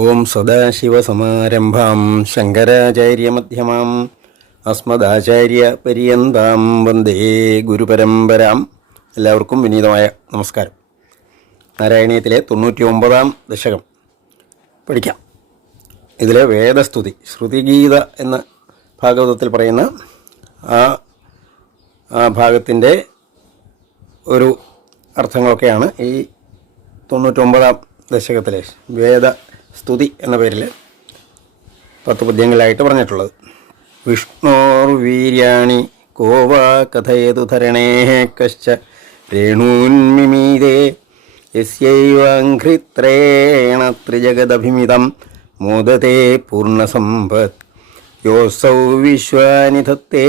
ഓം സദാശിവസമാരംഭാം ശങ്കരാചാര്യമധ്യമാം അസ്മദാചാര്യപര്യന്താം വന്ദേ ഗുരുപരമ്പരാം. എല്ലാവർക്കും വിനീതമായ നമസ്കാരം. നാരായണീയത്തിലെ 99-ാം ദശകം പഠിക്കാം. ഇതിൽ വേദസ്തുതി, ശ്രുതിഗീത എന്ന ഭാഗവതത്തിൽ പറയുന്ന ആ ഭാഗത്തിൻ്റെ ഒരു അർത്ഥങ്ങളൊക്കെയാണ് ഈ 99-ാം ദശകത്തിലെ വേദസ്തുതി എന്ന പേരിൽ 10 പദ്യങ്ങളായിട്ട് പറഞ്ഞിട്ടുള്ളത്. വിഷ്ണോർവീര്യാണി കോവാ കഥയതു ധരണേ കശ്ച രേണൂന്മിമീതേ യസ്യൈവാഘ്രിത്രേണ ത്രിജഗദഭിമിതം മോദതേ പൂർണ്ണസമ്പത്ത് യോസൗ വിശ്വാനി ധത്തേ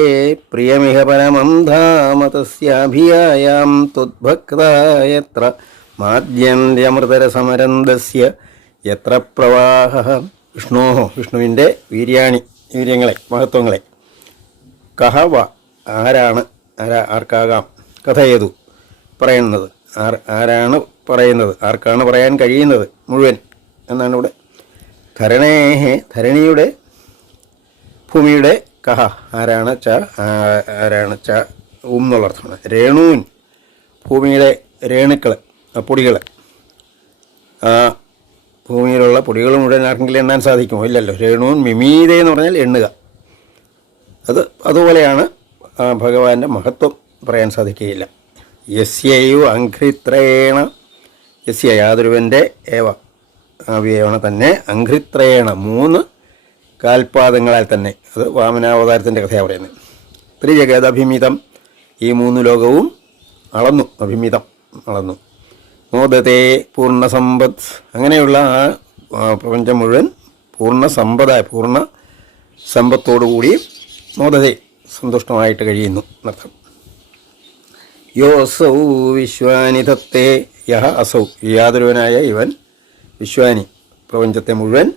പ്രിയമിഹ പരമം ധാമ തസ്യാഭിയായാം ത്വദ്ഭക്തായത്ര മാദ്യന്ത്യമൃതരസമരന്തസ്യ യത്ര പ്രവാഹ. വിഷ്ണുവിൻ്റെ വീര്യങ്ങളെ, മഹത്വങ്ങളെ. കഹവ ആർക്കാകാം, കഥയേതു പറയുന്നത്, ആരാണ് പറയുന്നത്, ആർക്കാണ് പറയാൻ കഴിയുന്നത് മുഴുവൻ എന്നാണ് ഇവിടെ. ധരണിയുടെ, ഭൂമിയുടെ കഹ ആരാണ് ച എന്നുള്ള അർത്ഥമാണ്. രേണൂൻ ഭൂമിയുടെ രേണുക്കൾ, പൊടികൾ. ഭൂമിയിലുള്ള പൊടികൾ മുഴുവൻ ആർക്കെങ്കിലും എണ്ണാൻ സാധിക്കുമോ? ഇല്ലല്ലോ. രേണൂൻ മിമീത എന്ന് പറഞ്ഞാൽ എണ്ണുക. അതുപോലെയാണ് ഭഗവാന്റെ മഹത്വം പറയാൻ സാധിക്കുകയില്ല. യസ്യൈവ അഘ്രിത്രേണ, യസ്യ യാതൊരുവൻ്റെ ഏവ അവയവണ തന്നെ, അഘ്രിത്രേണ 3 കാൽപാദങ്ങളാൽ തന്നെ. അത് വാമനാവതാരത്തിൻ്റെ കഥയാണ് പറയുന്നത്. ത്രിജഗദഭിമിതം, ഈ 3 ലോകവും അളന്നു, അഭിമിതം അളന്നു. മോദതേ പൂർണ്ണസമ്പത്ത്, അങ്ങനെയുള്ള ആ പ്രപഞ്ചം മുഴുവൻ പൂർണ്ണ സമ്പത്തോടുകൂടി മോദതേ സന്തുഷ്ടമായിട്ട് കഴിയുന്നു എന്നർത്ഥം. യോസൗ വിശ്വാനി ധത്തേ, യഹ അസൗ യാതൊരുവനായ ഇവൻ, വിശ്വാനി പ്രപഞ്ചത്തെ മുഴുവൻ,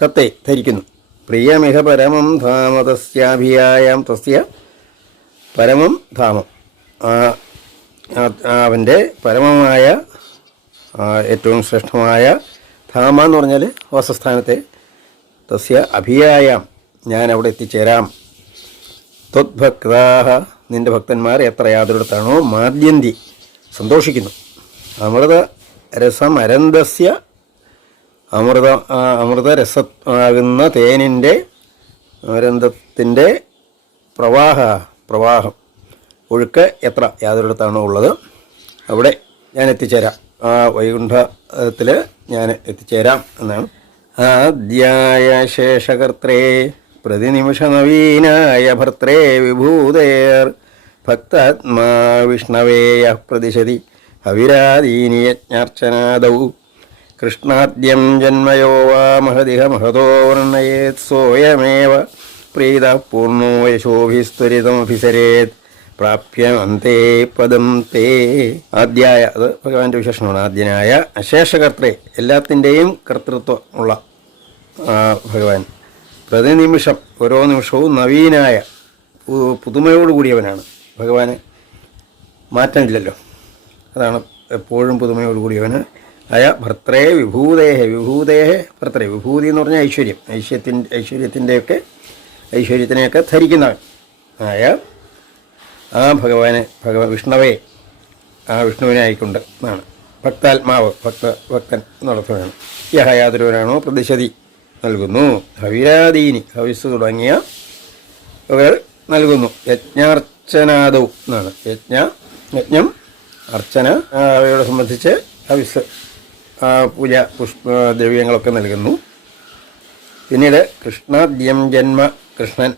ധത്തേ ധരിക്കുന്നു. പ്രിയമിഹ പരമം ധാമ തസ്യാഭിയായാം, തസ്യ പരമം ധാമം, അവൻ്റെ പരമമായ ഏറ്റവും ശ്രേഷ്ഠമായ ധാമ എന്ന് പറഞ്ഞാൽ വാസസ്ഥാനത്തെ, തസ്യ അഭിയായാം ഞാൻ അവിടെ എത്തിച്ചേരാം. ത്വദ്ഭക്താഹ നിൻ്റെ ഭക്തന്മാർ എത്ര യാതൊരിടത്താണോ മാദ്യന്തി സന്തോഷിക്കുന്നു. അമൃതരസമരന്തസ്യ, അമൃതരസമാകുന്ന തേനിൻ്റെ അരന്തത്തിൻ്റെ പ്രവാഹം ഒഴുക്ക് എത്ര യാതൊരിടത്താണോ ഉള്ളത് അവിടെ ഞാൻ എത്തിച്ചേരാം. ആ വൈകുണ്ഠത്തിൽ ഞാൻ എത്തിച്ചേരാം എന്നാണ്. ആദ്യായ ശേഷകർത്രേ പ്രതിനിമിഷ നവീനായ ഭർത്രേ വിഭൂതേർ ഭക്താത്മാ വിഷ്ണവേയ പ്രതിശതി ഹവിരാദീനി യജ്ഞാർച്ചനാദൗ കൃഷ്ണാദ്യം ജന്മയോ വാ മഹദിഹ മഹതോ വർണ്ണയേത് സോയമേവ പ്രീത പൂർണ്ണോ യശോഭിസ്ത്വരിതമഭിസരേത് പ്രാപ്യമന്തേ പദം തേ. ആദ്യായ, അത് ഭഗവാന്റെ വിശേഷണമാണ്. ആദ്യനായ അശേഷകർത്രേ, എല്ലാത്തിൻ്റെയും കർത്തൃത്വം ഉള്ള ഭഗവാൻ. പ്രതിനിമിഷം, ഓരോ നിമിഷവും നവീനായ പുതുമയോടുകൂടിയവനാണ് ഭഗവാന്. മാറ്റമില്ലല്ലോ, അതാണ് എപ്പോഴും പുതുമയോടുകൂടിയവന് ആയ. ഭർത്രേ വിഭൂതേഹ ഭർത്രേ, വിഭൂതി എന്ന് പറഞ്ഞാൽ ഐശ്വര്യത്തിനെയൊക്കെ ധരിക്കുന്നവൻ ആയ ആ ഭഗവാന്, വിഷ്ണവേ, ആ വിഷ്ണുവിനെ ആയിക്കൊണ്ട് എന്നാണ്. ഭക്താത്മാവ്, ഭക്തൻ എന്നുള്ളതാണ്. യഹ യാതൊരുവനാണോ പ്രതിശതി നൽകുന്നു. ഹവിരാദീനി, ഹവിസ് തുടങ്ങിയ ഇവർ നൽകുന്നു. യജ്ഞാർച്ചനാദൗ എന്നാണ്. യജ്ഞം, അർച്ചന അവയോട് സംബന്ധിച്ച് ഹവിസ്, പൂജ ദ്രവ്യങ്ങളൊക്കെ നൽകുന്നു. പിന്നീട് കൃഷ്ണാദ്യം ജന്മ, കൃഷ്ണൻ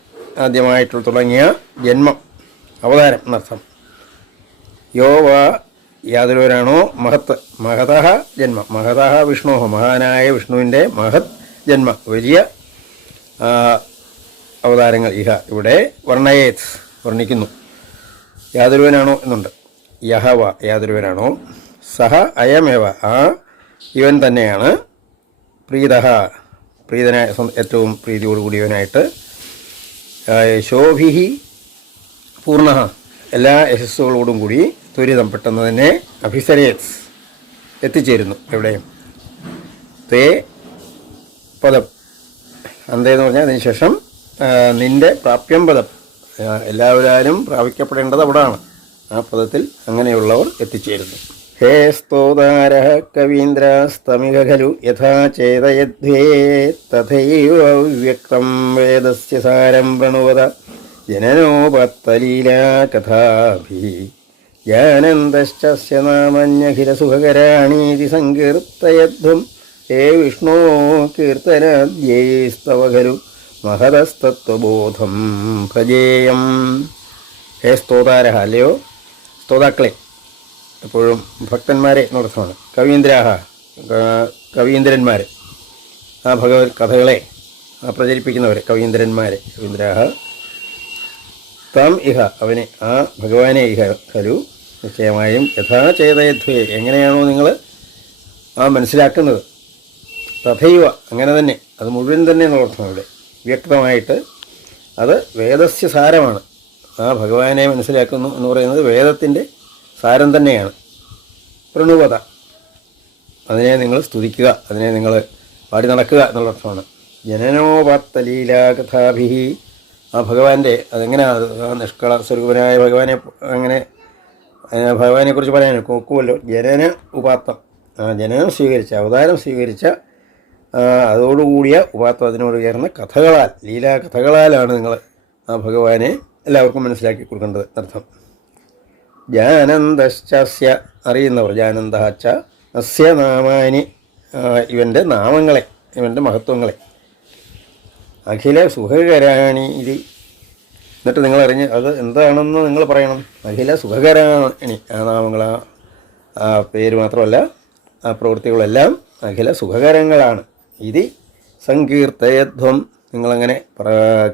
ആദ്യമായിട്ട് തുടങ്ങിയ ജന്മം, അവതാരം എന്നർത്ഥം. യോവ യാതൊരുവരാണോ മഹതഃ ജന്മം, മഹതഃ വിഷ്ണു, മഹാനായ വിഷ്ണുവിൻ്റെ മഹത് ജന്മ, വലിയ അവതാരങ്ങൾ. ഇവിടെ വർണ്ണിക്കുന്നു. യാതൊരുവനാണോ എന്നുണ്ട്. യഹവ യാതൊരുവനാണോ, സഹ അയമേവ ഇവൻ തന്നെയാണ്, പ്രീതനായ ഏറ്റവും പ്രീതിയോടുകൂടിയവനായിട്ട്, ശോഭിഹി പൂർണ്ണ എല്ലാ യശസ്സുകളോടും കൂടി ത്വരിതം പെട്ടെന്ന് തന്നെ അഭിസരേത് എത്തിച്ചേരുന്നു. എവിടെയും തേ പദം. അന്തേന്ന് പറഞ്ഞാൽ അതിനുശേഷം നിന്റെ പ്രാപ്യം പദം, എല്ലാവരും പ്രാപിക്കപ്പെടേണ്ടത് അവിടാണ്. ആ പദത്തിൽ അങ്ങനെയുള്ളവർ എത്തിച്ചേരുന്നു. ഹേ സ്തോതാര കവീന്ദ്രസ്തമിക ഖലു യഥാ ചേതയധ്വേ തഥൈവ വ്യക്തം വേദസ്യ സാരം പ്രണുവത ജനനോപത്തലീലാ കഥാഭിഃ ജ്ഞാനന്തശ്ച നാമന്യഖിലസുഖകരാണീതി സങ്കീർത്തയധ്വം ഹേ വിഷ്ണോ കീർത്തനാദ്യൈസ്തവ ഖലു മഹതസ്തത്വബോധം ഭജേയം. ഹേ സ്തോതാര, അല്ലയോ സ്തോതാക്കളെ, എപ്പോഴും ഭക്തന്മാരെ എന്നർത്ഥമാണ്. കവീന്ദ്രാഹ, കവീന്ദ്രന്മാർ, ആ ഭഗവത് കഥകളെ പ്രചരിപ്പിക്കുന്നവർ കവീന്ദ്രന്മാരെ. കവീന്ദ്രാഹ തം ഇഹ, അവനെ, ആ ഭഗവാനെ ഇഹ ഖലു, നിശ്ചയമായും യഥാ ചേതയധ്വേ, എങ്ങനെയാണോ നിങ്ങൾ മനസ്സിലാക്കുന്നത്, തഥൈവ, അങ്ങനെ തന്നെ, അത് മുഴുവൻ തന്നെ എന്നർത്ഥം ഇവിടെ വ്യക്തമായിട്ട്. അത് വേദസ്യ സാരമാണ്. ആ ഭഗവാനെ മനസ്സിലാക്കുന്നു എന്ന് പറയുന്നത് വേദത്തിൻ്റെ സാരം തന്നെയാണ്. പ്രണുവത, അതിനെ നിങ്ങൾ സ്തുതിക്കുക, അതിനെ നിങ്ങൾ പാടി നടക്കുക എന്നുള്ള അർത്ഥമാണ്. ജനനോപാത്തലീലാകഥാഭിः, ആ ഭഗവാന്റെ അതെങ്ങനെ, ആ നിഷ്കള സ്വരൂപനായ ഭഗവാനെ അങ്ങനെ ഭഗവാനെക്കുറിച്ച് പറയാൻ നോക്കുമല്ലോ. ജനന ഉപാത്തം, ആ ജനനം സ്വീകരിച്ച, അവതാരം സ്വീകരിച്ച അതോടുകൂടിയ ഉപാത്തം, അതിനോട് ചേർന്ന കഥകളാൽ, ലീലാകഥകളാലാണ് നിങ്ങൾ ആ ഭഗവാനെ എല്ലാവർക്കും മനസ്സിലാക്കി കൊടുക്കേണ്ടത് എന്നർത്ഥം. ജാനന്ദശ്ചസ്യ, അറിയുന്നവർ, ജാനന്ദച്ച അസ്യ നാമാനി, ഇവൻ്റെ നാമങ്ങളെ, ഇവൻ്റെ മഹത്വങ്ങളെ, അഖില സുഖകരാണി ഇത്, എന്നിട്ട് നിങ്ങളറിഞ്ഞ് അത് എന്താണെന്ന് നിങ്ങൾ പറയണം. അഖില സുഖകരാണി, ആ നാമങ്ങൾ, ആ പേര് മാത്രമല്ല ആ പ്രവൃത്തികളെല്ലാം അഖില സുഖകരങ്ങളാണ്. ഇത് സങ്കീർത്തയധ്വം, നിങ്ങളങ്ങനെ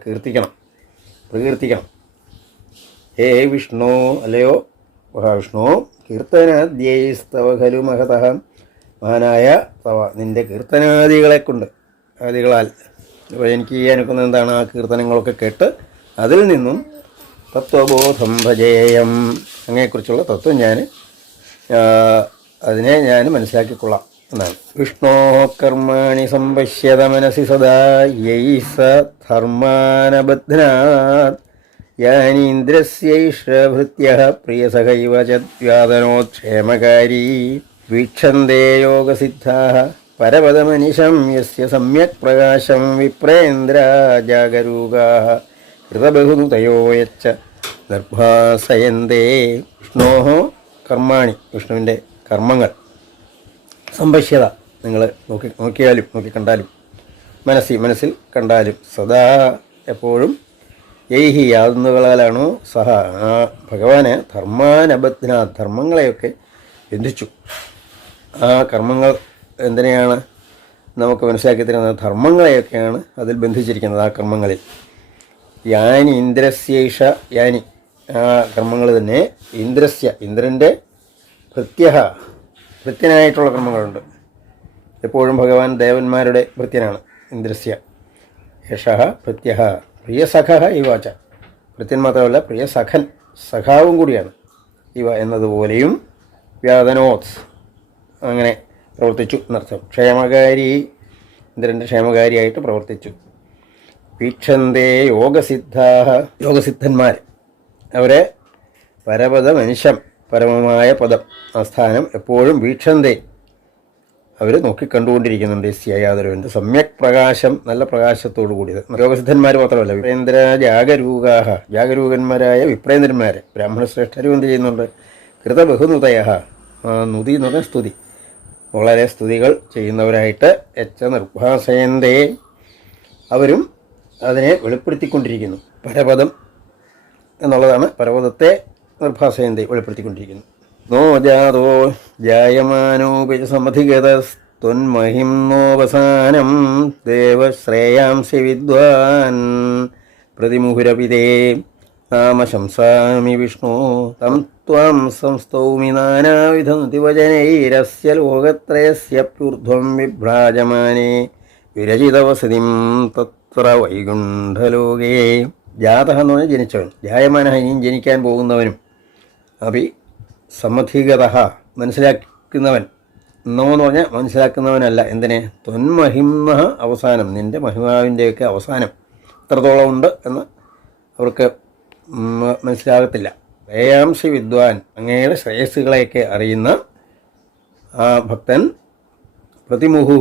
കീർത്തിക്കണം, പ്രകീർത്തിക്കണം. ഹേ വിഷ്ണു, അല്ലയോ മഹാവിഷ്ണു, കീർത്തനാദ്യൈസ്തവ ഖലു മഹതഃ, മഹാനായ തവ, നിൻ്റെ കീർത്തനാദികളെ കൊണ്ട്, ആദികളാൽ. അപ്പോൾ എനിക്ക് ചെയ്യാനൊക്കുന്നത് എന്താണ്, ആ കീർത്തനങ്ങളൊക്കെ കേട്ട് അതിൽ നിന്നും തത്വബോധം ഭജേയം, അങ്ങനെക്കുറിച്ചുള്ള തത്വം അതിനെ ഞാൻ മനസ്സിലാക്കിക്കൊള്ളാം എന്നാണ്. വിഷ്ണോ കർമാണി സംപശ്യത മനസി സദാ യൈ സ ധർമാനബധ്നാത് യാനീന്ദ്രസ്യൈഷഭൃത്യഃ പ്രിയസഖൈവ ചാദനോക്ഷേമകാരീ വീക്ഷന്തേ യോഗസിദ്ധാഃ പരപദമനിശം യസ്യ സമ്യക് പ്രകാശം വിപ്രേന്ദ്ര ജാഗരൂകാഃ കൃതബഹുതയോ യച്ച നിർഭാസയന്തേ. വിഷ്ണോഃ കർമാണി, വിഷ്ണുവിൻ്റെ കർമ്മങ്ങൾ, സംപശ്യത, നിങ്ങൾ നോക്കിയാലും നോക്കിക്കണ്ടാലും, മനസ്സിൽ കണ്ടാലും, സദാ എപ്പോഴും, യൈഹി യാതൊന്നുകളാലാണോ സഹ, ആ ഭഗവാന് ധർമാനബധ്ന, ധർമ്മങ്ങളെയൊക്കെ ബന്ധിച്ചു. ആ കർമ്മങ്ങൾ എന്തിനെയാണ് നമുക്ക് മനസ്സിലാക്കി തരുന്നത്, ധർമ്മങ്ങളെയൊക്കെയാണ് അതിൽ ബന്ധിച്ചിരിക്കുന്നത്. ആ കർമ്മങ്ങളിൽ യാനി ഇന്ദ്രസ്യേഷ, യാനി, ആ കർമ്മങ്ങൾ തന്നെ, ഇന്ദ്രസ്യ, ഇന്ദ്രൻ്റെ ഭൃത്യനായിട്ടുള്ള കർമ്മങ്ങളുണ്ട്. എപ്പോഴും ഭഗവാൻ ദേവന്മാരുടെ ഭൃത്യനാണ്. ഇന്ദ്രസ്യ യേഷ ഭൃത്യഃ പ്രിയസഖഃ ഇവാച, ഭൃത്യൻ മാത്രമല്ല പ്രിയസഖൻ, സഖാവും കൂടിയാണ്. ഇവ എന്നതുപോലെയും വ്യാദനോത്, അങ്ങനെ പ്രവർത്തിച്ചു എന്നർത്ഥം. ക്ഷേമകാരി, ഇന്ദ്രൻ്റെ ക്ഷേമകാരിയായിട്ട് പ്രവർത്തിച്ചു. വീക്ഷന്തേ യോഗസിദ്ധാഃ, യോഗസിദ്ധന്മാർ, അവരെ പരപദ മനുഷ്യം, പരമമായ പദം, ആ സ്ഥാനം എപ്പോഴും വീക്ഷന്തേ, അവർ നോക്കിക്കണ്ടുകൊണ്ടിരിക്കുന്നുണ്ട്. യാതൊരുവിൻ്റെ സമ്യക് പ്രകാശം, നല്ല പ്രകാശത്തോടു കൂടിയത്. യോഗസിദ്ധന്മാർ മാത്രമല്ല, വിപ്രേന്ദ്ര ജാഗരൂകാഹ, ജാഗരൂകന്മാരായ വിപ്രേന്ദ്രന്മാരെ, ബ്രാഹ്മണ ശ്രേഷ്ഠരും എന്ത് ചെയ്യുന്നുണ്ട്, കൃതബഹുനുതയ, നുതി എന്ന് പറഞ്ഞ സ്തുതി, വളരെ സ്തുതികൾ ചെയ്യുന്നവരായിട്ട് യച്ച നിർഭാസയന്തേ, അവരും അതിനെ വെളിപ്പെടുത്തിക്കൊണ്ടിരിക്കുന്നു. പരപദം എന്നുള്ളതാണ്, പരപദത്തെ നിർഭാസയന്തേ വെളിപ്പെടുത്തിക്കൊണ്ടിരിക്കുന്നു. നോ ജാതോ ജായമാനോപി സമധിഗതസ്ത്വന്മഹിം നോവസാനം ദേവശ്രേയാംസി വിദ്വാൻ പ്രതിമുഹുരപിതേ നാമശംസാമി വിഷ്ണു തം ത്വാം സംസ്തൗമി നാനാവിധനുതിവചനൈരസ്യ ലോകത്രയസ്യപ്യൂർധ്വം വിഭ്രാജമാനേ വിരചിതവസതിം തത്ര വൈകുണ്ഠലോകേ. ജാതഃ എന്ന് പറഞ്ഞാൽ ജനിച്ചവൻ, ജായമാനഃ ഇനിയും ജനിക്കാൻ പോകുന്നവനും, അഭി സമധിഗതഃ മനസ്സിലാക്കുന്നവൻ, എന്ന് പറഞ്ഞാൽ മനസ്സിലാക്കുന്നവനല്ല. എന്തിനെ? ത്വന്മഹിംന അവസാനം, നിൻ്റെ മഹിമാവിൻ്റെയൊക്കെ അവസാനം എത്രത്തോളം ഉണ്ട് എന്ന് അവർക്ക് മനസ്സിലാകത്തില്ല. വേയാംശി വിദ്വാൻ, അങ്ങയുടെ ശ്രേയസ്സുകളെയൊക്കെ അറിയുന്ന ആ ഭക്തൻ പ്രതിമുഹു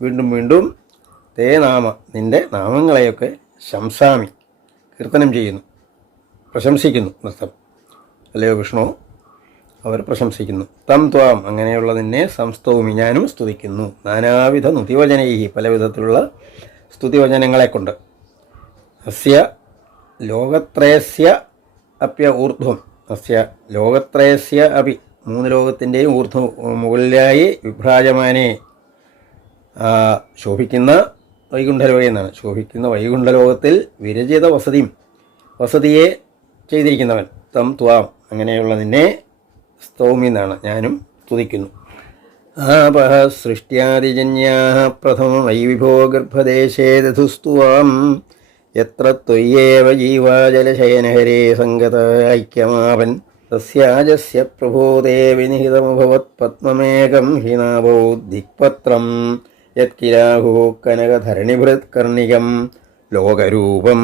വീണ്ടും വീണ്ടും തേ നാമ, നിൻ്റെ നാമങ്ങളെയൊക്കെ ശംസാമി കീർത്തനം ചെയ്യുന്നു, പ്രശംസിക്കുന്നു നൃത്തം. അല്ലയോ വിഷ്ണു, അവർ പ്രശംസിക്കുന്നു. തം ത്വാം, അങ്ങനെയുള്ള നിന്നെ സംസ്തൗമി, ഞാനും സ്തുതിക്കുന്നു. നാനാവിധ നുതിവചനൈഹി, പല വിധത്തിലുള്ള സ്തുതിവചനങ്ങളെ കൊണ്ട്. അസ്യ ലോകത്രയസ്യ അപ്യ ഊർധ്വം, അസ്യ ലോകത്രയസ്യ അപി, 3 ലോകത്തിൻ്റെയും ഊർധ്വം മുകളിലായി വിഭ്രാജമാനെ ശോഭിക്കുന്ന വൈകുണ്ഠലോകം എന്നാണ്. ശോഭിക്കുന്ന വൈകുണ്ഠലോകത്തിൽ വിരചിത വസതിയെ ചെയ്തിരിക്കുന്നവൻ. തം ത്വാം, അങ്ങനെയുള്ള നിന്നെ സ്തൗമി എന്നാണ്, ഞാനും സ്തുതിക്കുന്നു. ആപഹ സൃഷ്ട്യാദിജന്യാ പ്രഥമം ഐ വിഭോ ഗർഭദേശേ ദധുസ്തുവാം യത്ര ത്വയ്യേവ ജീവാജലശയനഹരേ സംഗത ഐക്യമാവൻ തസ്യാജസ്യ പ്രഭോദേ വിനിഹിതമഭവത് പത്മമേകം ഹിനാഭോ ദിക്പത്രം യത്കിരാഹു കനകധരണിഭൃത് കർണികം ലോകരൂപം.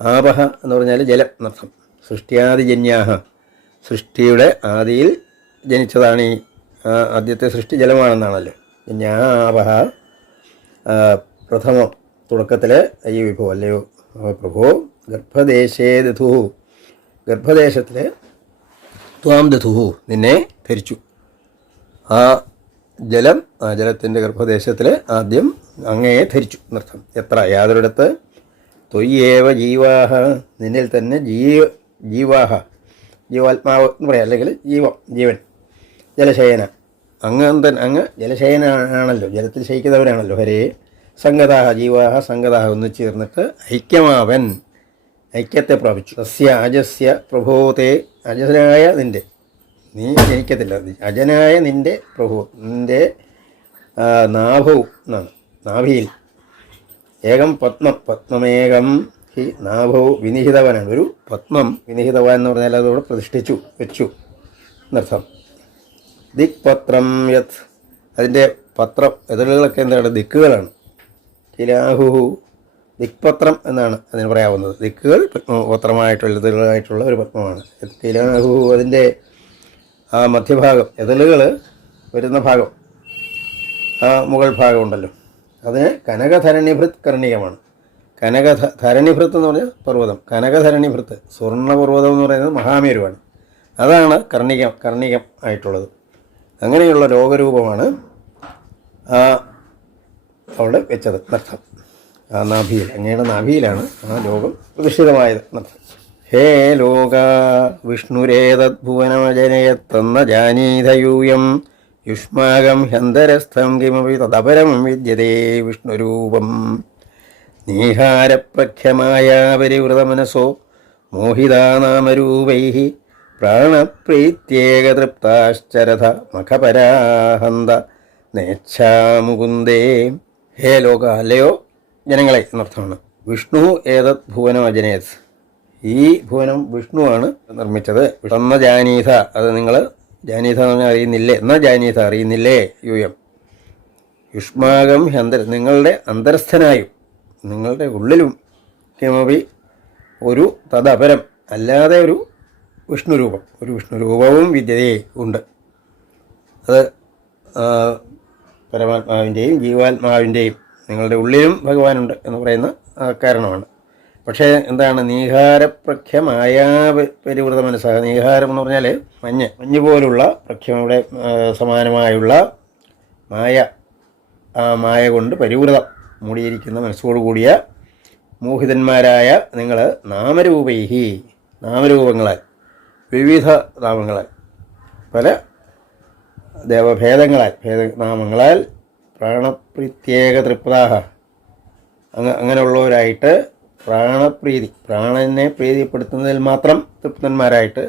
ആപഹ എന്ന് പറഞ്ഞാൽ ജലം എന്നർത്ഥം. സൃഷ്ട്യാദിജന്യാഹ, സൃഷ്ടിയുടെ ആദിയിൽ ജനിച്ചതാണ് ഈ ആദ്യത്തെ സൃഷ്ടി ജലമാണെന്നാണല്ലോ. ജന്യാപഹ പ്രഥമം, തുടക്കത്തിൽ ഈ വിഭോ, അല്ലയോ പ്രഭോ, ഗർഭദേശേ ദധു, ഗർഭദേശത്തിൽ ത്വാം ദധു, നിന്നെ ധരിച്ചു. ആ ജലത്തിൻ്റെ ഗർഭദേശത്തിൽ ആദ്യം അങ്ങയെ ധരിച്ചു എന്നർത്ഥം. എത്ര, യാതൊരിടത്ത്, ത്വയ്യേവ ജീവാഹ, നിന്നിൽ തന്നെ ജീവാഹ, ജീവാത്മാവ് എന്ന് പറയാം, അല്ലെങ്കിൽ ജീവൻ, ജലശയന, അങ്ങ് ജലശയനാണല്ലോ, ജലത്തിൽ ശയിക്കുന്നവരാണല്ലോ. ഹരേ സംഗതാഹ, ജീവാഹ സംഗതാഹ, ഒന്ന് ചേർന്നിട്ട് ഐക്യമാവൻ, ഐക്യത്തെ പ്രാപിച്ചു. സസ്യ അജസ്യ പ്രഭോതേ, അജനായ നിൻ്റെ, നീ ജനിക്കത്തില്ല, അജനായ നിൻ്റെ പ്രഭു, നിൻ്റെ നാഭവും എന്നാണ്, നാഭിയിൽ ഏകം പത്മം, പത്മമേകം ഹി നാഭവും വിനിഹിതവാനാണ്, ഒരു പത്മം വിനിഹിതവാൻ എന്ന് പറഞ്ഞാൽ അതോടെ പ്രതിഷ്ഠിച്ചു വെച്ചു എന്നർത്ഥം. ദിക്പത്രം യത്, അതിൻ്റെ പത്രം, എതിരുകളൊക്കെ എന്താണ്? ദിക്കുകളാണ്. കിലാഹു, ദിക്പത്രം എന്നാണ് അതിന് പറയാവുന്നത്. ദിക്കുകൾ പത്രമായിട്ടുള്ള എതിരുകളായിട്ടുള്ള ഒരു പത്മമാണ്. കിലാഹു, അതിൻ്റെ ആ മധ്യഭാഗം, എതിരുകൾ വരുന്ന ഭാഗം, ആ മുകൾ ഭാഗമുണ്ടല്ലോ, അതിന് കനകധരണിഭൃത് കർണികമാണ്. ധരണിഭൃത്ത് എന്ന് പറഞ്ഞാൽ പർവ്വതം, കനകധരണിഭൃത്ത്, സ്വർണ്ണപർവ്വതം എന്ന് പറയുന്നത് മഹാമേരുവാണ്. അതാണ് കർണികം ആയിട്ടുള്ളത്. അങ്ങനെയുള്ള ലോകരൂപമാണ് അവിടെ വെച്ചത് എന്നർത്ഥം. ആ നാഭിയിൽ, അങ്ങയുടെ നാഭിയിലാണ് ആ ലോകം പ്രതിഷ്ഠിതമായത് എന്നർത്ഥം. ഹേ ലോക വിഷ്ണുരേതദ്ഭുവനമജനയത്തെന്ന ജാനീതയൂയം യുഷ്മാകം ഹ്യന്തരസ്ഥം കിമപി തദപരം വിദ്യതേ വിഷ്ണുരൂപം. നീഹാരപ്രഖ്യമായ പരിവൃതമനസോ മോഹിതാനാമരൂപൈ പ്രാണപ്രീത്യേകതൃപ്താശ്ചരഥ മഖപരാഹന്ത നേച്ഛാമുകുന്ദേ. ഹേ ലോക, അല്ലയോ ജനങ്ങളെ എന്നർത്ഥമാണ്. വിഷ്ണു ഏതത് ഭുവനം അജനേത്, ഈ ഭുവനം വിഷ്ണുവാണ് നിർമ്മിച്ചത്. തന്ന ജാനീഥ, അത് നിങ്ങൾ ജാനീഥ എന്ന് പറഞ്ഞാൽ അറിയുന്നില്ലേ, എന്നാ ജാനീഥ അറിയുന്നില്ലേ, യൂയം യുഷ്മാകം നിങ്ങളുടെ അന്തരസ്ഥനായും നിങ്ങളുടെ ഉള്ളിലും കിമപി ഒരു തദപരം, അല്ലാതെ ഒരു വിഷ്ണുരൂപവും വിദ്യതയെ ഉണ്ട്. അത് പരമാത്മാവിൻ്റെയും ജീവാത്മാവിൻ്റെയും നിങ്ങളുടെ ഉള്ളിലും ഭഗവാനുണ്ട് എന്ന് പറയുന്ന കാരണമാണ്. പക്ഷേ എന്താണ്? നീഹാരപ്രഖ്യമായ പരിവൃത മനസ്സാക, നീഹാരം എന്ന് പറഞ്ഞാൽ മഞ്ഞ് പോലുള്ള പ്രഖ്യമയുടെ സമാനമായുള്ള ആ മായ കൊണ്ട് പരിവൃതം മൂടിയിരിക്കുന്ന മനസ്സോടുകൂടിയ മോഹിതന്മാരായ നിങ്ങൾ നാമരൂപൈഹി, നാമരൂപങ്ങളാൽ, വിവിധ നാമങ്ങളാൽ, പല ഭേദനാമങ്ങളാൽ പ്രാണപ്രീത്യേക തൃപ്താഹ, അങ്ങനെയുള്ളവരായിട്ട് പ്രാണനെ പ്രീതിപ്പെടുത്തുന്നതിൽ മാത്രം തൃപ്തന്മാരായിട്ട്,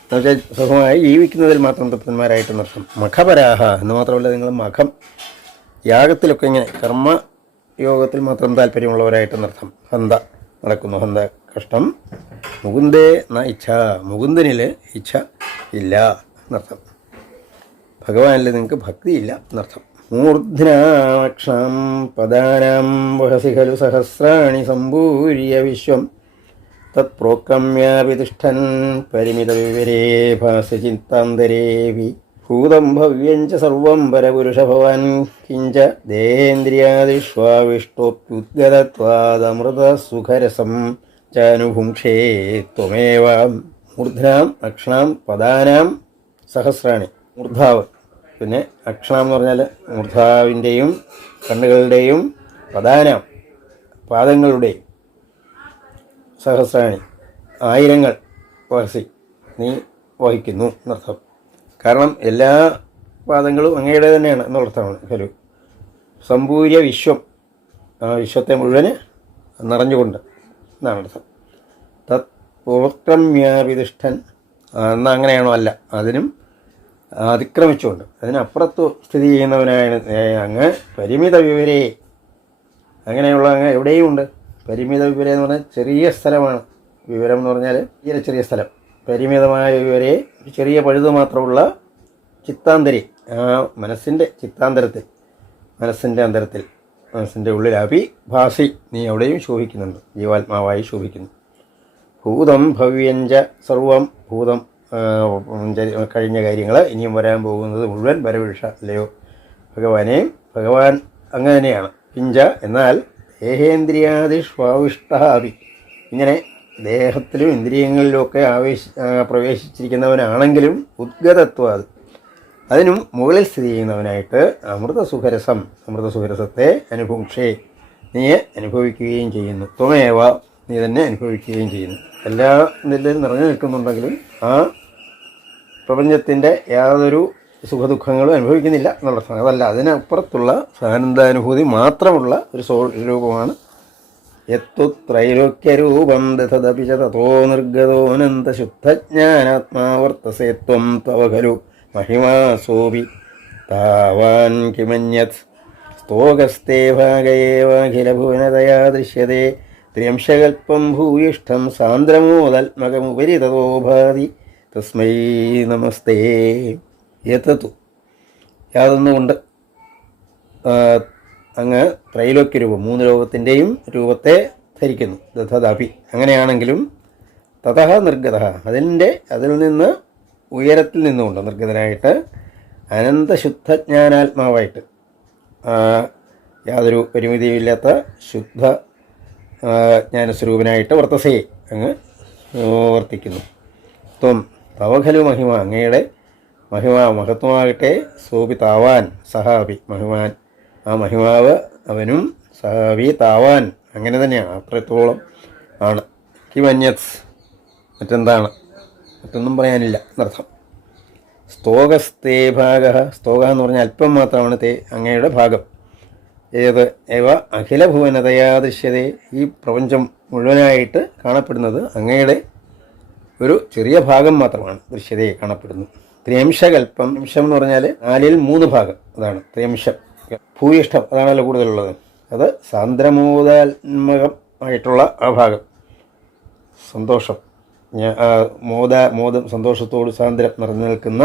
എന്നുവെച്ചാൽ സുഖമായി ജീവിക്കുന്നതിൽ മാത്രം തൃപ്തന്മാരായിട്ട് നഷ്ടം. മഖപരാഹ എന്ന് മാത്രമല്ല, നിങ്ങൾ മഖം, യാഗത്തിലൊക്കെ ഇങ്ങനെ കർമ്മയോഗത്തിൽ മാത്രം താല്പര്യമുള്ളവരായിട്ട് നർത്ഥം. ഹന്ത നടക്കുന്നു, ഹന്ത കഷ്ടം. മുകുന്ദേ ന ഇച്ഛ, മുകുന്ദനിൽ ഇച്ഛ ഇല്ല എന്നർത്ഥം. ഭഗവാനിൽ നിങ്ങൾക്ക് ഭക്തിയില്ല എന്നർത്ഥം. മൂർധ്നാക്ഷാം പദാനാം വഹസി ഖലു സഹസ്രാണി സമ്പൂര്യ വിശ്വം തത്പ്രോക്രമ്യാപി തിഷ്ഠൻ പരിമിതവിവരേ ഭാസി ചിന്താന്തരേവി ഭൂതം ഭവ്യം ച സർവം പരപുരുഷ ഭവാൻ കിഞ്ച ദേഹേന്ദ്രിയാദിഷ്വാവിഷ്ടോപ്യുദ്ഗതത്വാദമൃതസുഖരസം ചാനുഭുംക്ഷേ ത്വമേവ. മൂർധ്നാം അക്ഷാം പദാനാം സഹസ്രാണി. മൂർധാവ്, പിന്നെ അക്ഷാം എന്ന് പറഞ്ഞാൽ മൂർധാവിൻ്റെയും കണ്ണുകളുടെയും, പദാനാം പാദങ്ങളുടെയും, സഹസ്രാണി ആയിരങ്ങൾ വഹസി നീ വഹിക്കുന്നു എന്നർത്ഥം. കാരണം എല്ലാ പാദങ്ങളും അങ്ങയുടെ തന്നെയാണ് എന്നുള്ളർത്ഥമാണ്. ഖലു സമ്പൂര്യ വിശ്വം, ആ വിശ്വത്തെ മുഴുവന് നിറഞ്ഞുകൊണ്ട് എന്നാണ് അർത്ഥം. തത് പൂർക്രമ്യാവിതിഷ്ഠൻ എന്നാൽ അങ്ങനെയാണോ? അല്ല, അതിനും അതിക്രമിച്ചുകൊണ്ട് അതിനപ്പുറത്ത് സ്ഥിതി ചെയ്യുന്നവനാണ് അങ്ങ്. പരിമിത വിവരേ, അങ്ങനെയുള്ള അങ്ങ് എവിടെയും ഉണ്ട്. പരിമിത വിവരം എന്ന് പറഞ്ഞാൽ ചെറിയ സ്ഥലമാണ്. വിവരം എന്ന് പറഞ്ഞാൽ തീരെ ചെറിയ സ്ഥലം. പരിമിതമായ വിവരെ ചെറിയ പഴുത് മാത്രമുള്ള ചിത്താന്തരി, ആ മനസ്സിൻ്റെ ചിത്താന്തരത്തിൽ, മനസ്സിൻ്റെ അന്തരത്തിൽ, മനസ്സിൻ്റെ ഉള്ളിലാപി ഭാസി നീ അവിടെയും ശോഭിക്കുന്നുണ്ട്, ജീവാത്മാവായി ശോഭിക്കുന്നു. ഭൂതം ഭവ്യഞ്ച സർവം, ഭൂതം കഴിഞ്ഞ കാര്യങ്ങൾ, ഇനിയും വരാൻ പോകുന്നത് മുഴുവൻ പരപുരുഷ അല്ലയോ ഭഗവാനെ. ഭഗവാൻ അങ്ങ് തന്നെയാണ്. പിഞ്ച എന്നാൽ ദേഹേന്ദ്രിയാദിഷ്വാവിഷ്ടാവി, ഇങ്ങനെ ദേഹത്തിലും ഇന്ദ്രിയങ്ങളിലുമൊക്കെ പ്രവേശിച്ചിരിക്കുന്നവനാണെങ്കിലും ഉദ്ഗതത്വാത് അതിനും മുകളിൽ സ്ഥിതി ചെയ്യുന്നവനായിട്ട് അമൃതസുഖരസം, അമൃതസുഖരസത്തെ അനുഭുക്ഷേ നീ അനുഭവിക്കുകയും ചെയ്യുന്നു. ത്വമേവ നീ തന്നെ അനുഭവിക്കുകയും ചെയ്യുന്നു. എല്ലാ ഇതിലും നിറഞ്ഞു നിൽക്കുന്നുണ്ടെങ്കിലും ആ പ്രപഞ്ചത്തിൻ്റെ യാതൊരു സുഖദുഃഖങ്ങളും അനുഭവിക്കുന്നില്ല എന്നുള്ളതാണ്. അതല്ല, അതിനപ്പുറത്തുള്ള ആനന്ദാനുഭൂതി മാത്രമുള്ള ഒരു സ്വരൂപമാണ്. യത്തു ത്രൈലോക്യരൂപം ദധദപി ച തതോ നിർഗതോനന്തശുദ്ധജ്ഞാനാത്മാവർത്തസേ ത്വം തവ ഖലു മഹിമാസോപി താവാൻ കിമന്യത് സ്തോകസ്തേ ഭാഗയേവാഖിലഭുവനതയാ ദൃശ്യതേ ത്രിയംശകൽപ്പം ഭൂയിഷ്ഠം സാന്ദ്രമോദാത്മകമുപരി തതോ ഭാതി തസ്മൈ നമസ്തേ. യത്തു യാതൊന്നുകൊണ്ട് അങ്ങ് ത്രൈലോക്യരൂപം, മൂന്ന് ലോകത്തിൻ്റെയും രൂപത്തെ ധരിക്കുന്നു. ദധദാപി അങ്ങനെയാണെങ്കിലും തതഃ നിർഗത അതിൽ നിന്ന് ഉയരത്തിൽ നിന്നുകൊണ്ട് നിർഗതനായിട്ട് അനന്തശുദ്ധജ്ഞാനാത്മാവായിട്ട് യാതൊരു പരിമിതിയുമില്ലാത്ത ശുദ്ധ ജ്ഞാനസ്വരൂപനായിട്ട് വർത്തസേ അങ്ങ് വർത്തിക്കുന്നു. ത്വം തവഖലു മഹിമ അങ്ങയുടെ മഹത്വമാകട്ടെ സോപി താവാൻ സഹാബി മഹിമാൻ ആ മഹിമാവ് അവനും സഹാബി താവാൻ അങ്ങനെ തന്നെയാണ്, അത്രത്തോളം ആണ്. കിമന്യത് മറ്റെന്താണ്, മറ്റൊന്നും പറയാനില്ല എന്നർത്ഥം. സ്തോകസ്തേ ഭാഗ, സ്തോക എന്ന് പറഞ്ഞാൽ അല്പം മാത്രമാണ് തേ അങ്ങയുടെ ഭാഗം. ഏത് ഏവ അഖിലഭുവനതയാ ദൃശ്യതേ ഈ പ്രപഞ്ചം മുഴുവനായിട്ട് കാണപ്പെടുന്നത് അങ്ങയുടെ ഒരു ചെറിയ ഭാഗം മാത്രമാണ്. ദൃശ്യതയെ കാണപ്പെടുന്നു. ത്രിയംശകൽപ്പം, അംശം എന്ന് പറഞ്ഞാൽ 4/3 ഭാഗം, അതാണ് ത്രിയംശം. ഭൂയിഷ്ഠം അതാണല്ലോ കൂടുതലുള്ളത്. അത് സാന്ദ്രമോദാത്മകമായിട്ടുള്ള ആ ഭാഗം, സന്തോഷം, മോദം സന്തോഷത്തോട് സാന്ദ്രം നിറഞ്ഞു നിൽക്കുന്ന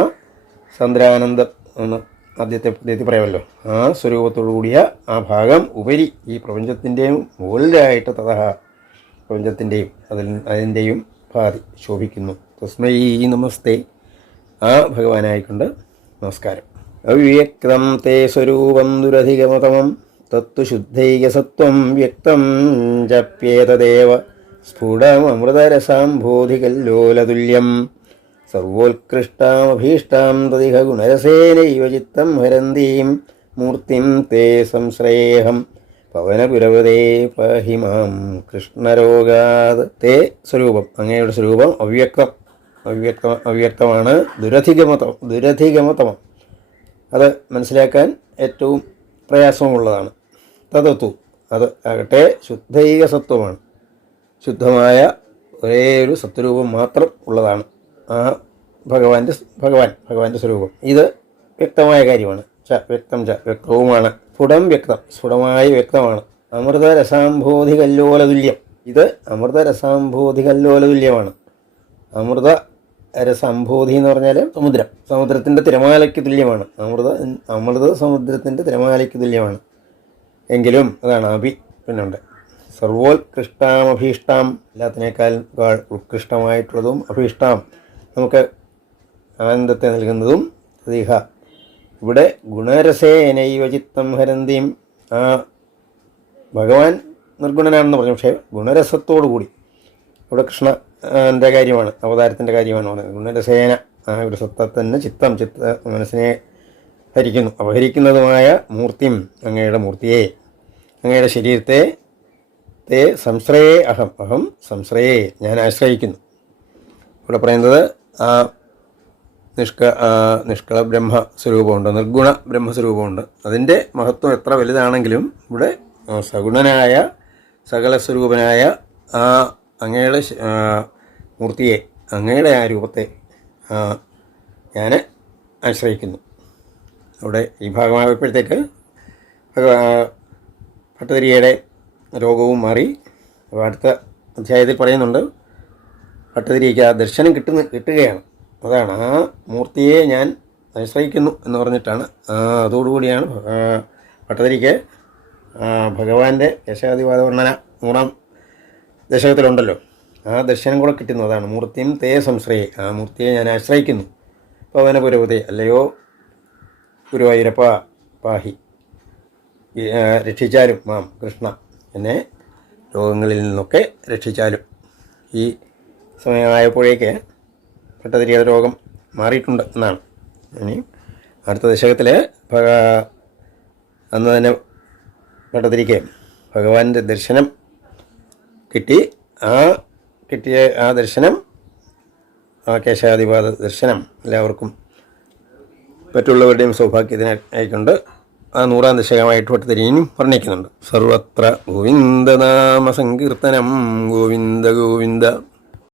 സാന്ദ്രാനന്ദം എന്ന് ആദ്യത്തെ പദ്യത്തിൽ പറയാമല്ലോ. ആ സ്വരൂപത്തോടു കൂടിയ ആ ഭാഗം ഉപരി ഈ പ്രപഞ്ചത്തിൻ്റെയും മുകളിലായിട്ട് തഥ പ്രപഞ്ചത്തിൻ്റെയും അതിൻ്റെയും ഭാതി ശോഭിക്കുന്നു. തസ്മൈ നമസ്തേ ആ ഭഗവാനായിക്കൊണ്ട് നമസ്കാരം. അവ്യക്തം തേ സ്വരൂപം ദുരധികമതമം തത്തു ശുദ്ധൈകസത്വം വ്യക്തം ജപ്യേതദേവ സ്ഫുടമൃതരസാംബോധികല്ലോലതുല്യം സർവോത്കൃഷ്ടാമഭീഷ്ടാം തദിഹ ഗുണരസേനൈവ ചിത്തം ഹരന്തീം മൂർത്തിം തേ സംശ്രേഹം പവനപുരവതേ പഹിമാം കൃഷ്ണരോഗാത്. തേ സ്വരൂപം അങ്ങയുടെ സ്വരൂപം അവ്യക്തമാണ്. ദുരധിഗമതമം അത് മനസ്സിലാക്കാൻ ഏറ്റവും പ്രയാസമുള്ളതാണ്. തദത്തു അത് ആകട്ടെ ശുദ്ധൈക സത്വമാണ്, ശുദ്ധമായ ഒരേ ഒരു സത്വരൂപം മാത്രം ഉള്ളതാണ് ആ ഭഗവാന്റെ സ്വരൂപം. ഇത് വ്യക്തമായ കാര്യമാണ്. വ്യക്തവുമാണ്. സ്ഫുടമായി വ്യക്തമാണ്. അമൃതരസാംബോധികല്ലോലതുല്യം, ഇത് അമൃതരസാംബോധികല്ലോലതുല്യമാണ്. അമൃത രസംഭൂതി എന്ന് പറഞ്ഞാൽ സമുദ്രത്തിൻ്റെ തിരമാലയ്ക്ക് തുല്യമാണ്. അമൃത സമുദ്രത്തിൻ്റെ തിരമാലയ്ക്ക് തുല്യമാണ്. എങ്കിലും അതാണ് പിന്നുണ്ട് സർവോത്കൃഷ്ടാം അഭീഷ്ടാം, എല്ലാത്തിനേക്കാൾ ഉത്കൃഷ്ടമായിട്ടുള്ളതും അഭീഷ്ടാം നമുക്ക് ആനന്ദത്തെ നൽകുന്നതും തതിഹ ഇവിടെ ഗുണരസേനൈവ ചിത്തം ഹരന്തിയും. ആ ഭഗവാൻ നിർഗുണനാണെന്ന് പറഞ്ഞു, പക്ഷേ ഗുണരസത്തോടു കൂടി. ഇവിടെ കാര്യമാണ്, അവതാരത്തിൻ്റെ കാര്യമാണ് പറയുന്നത്. ഗുണരസേന ആ ഒരു സത്തന്നെ മനസ്സിനെ അപഹരിക്കുന്നതുമായ മൂർത്തിയും അങ്ങയുടെ മൂർത്തിയെ, അങ്ങയുടെ ശരീരത്തെ സംശ്രയേ അഹം സംശ്രയേ ഞാൻ ആശ്രയിക്കുന്നു. ഇവിടെ പറയുന്നത് ആ നിഷ്കള ബ്രഹ്മസ്വരൂപമുണ്ട്, നിർഗുണ ബ്രഹ്മസ്വരൂപമുണ്ട്. അതിൻ്റെ മഹത്വം എത്ര വലുതാണെങ്കിലും ഇവിടെ സഗുണനായ സകല സ്വരൂപനായ ആ അങ്ങയുടെ മൂർത്തിയെ, അങ്ങയുടെ ആ രൂപത്തെ ഞാൻ ആശ്രയിക്കുന്നു. അവിടെ ഈ ഭാഗമായപ്പോഴത്തേക്ക് ഭട്ടതിരിയുടെ രോഗവും മാറി. അടുത്ത അധ്യായത്തിൽ പറയുന്നുണ്ട് ഭട്ടതിരിക്ക് ആ ദർശനം കിട്ടുകയാണ്. അതാണ് ആ മൂർത്തിയെ ഞാൻ ആശ്രയിക്കുന്നു എന്ന് പറഞ്ഞിട്ടാണ്. അതോടുകൂടിയാണ് ഭട്ടതിരിക്ക് ഭഗവാന്റെ യശാദിവാദ വർണ്ണന 3-ാം ദശകത്തിലുണ്ടല്ലോ, ആ ദർശനം കൂടെ കിട്ടുന്നു. അതാണ് മൂർത്തിയും തേ സംശ്രയെ, ആ മൂർത്തിയെ ഞാൻ ആശ്രയിക്കുന്നു. പവന പുരവതേ, അല്ലയോ ഗുരുവായൂരപ്പ പാഹി, രക്ഷിച്ചാലും മാം കൃഷ്ണ, എന്നെ രോഗങ്ങളിൽ നിന്നൊക്കെ രക്ഷിച്ചാലും. ഈ സമയമായപ്പോഴേക്ക് ഭട്ടതിരിയുടെ രോഗം മാറിയിട്ടുണ്ട് എന്നാണ്. ഇനി അടുത്ത ദശകത്തിൽ അന്ന് തന്നെ ഭട്ടതിരിക്ക് ഭഗവാന്റെ ദർശനം കിട്ടി. കിട്ടിയ ആ ദർശനം, ആ കേശാദിപാദ ദർശനം എല്ലാവർക്കും മറ്റുള്ളവരുടെയും സൗഭാഗ്യത്തിനായിക്കൊണ്ട് ആ 100-ാം ദശകമായിട്ട് ഭട്ടതിരിയും വർണ്ണിക്കുന്നുണ്ട്. സർവത്ര ഗോവിന്ദനാമ സങ്കീർത്തനം ഗോവിന്ദ ഗോവിന്ദ.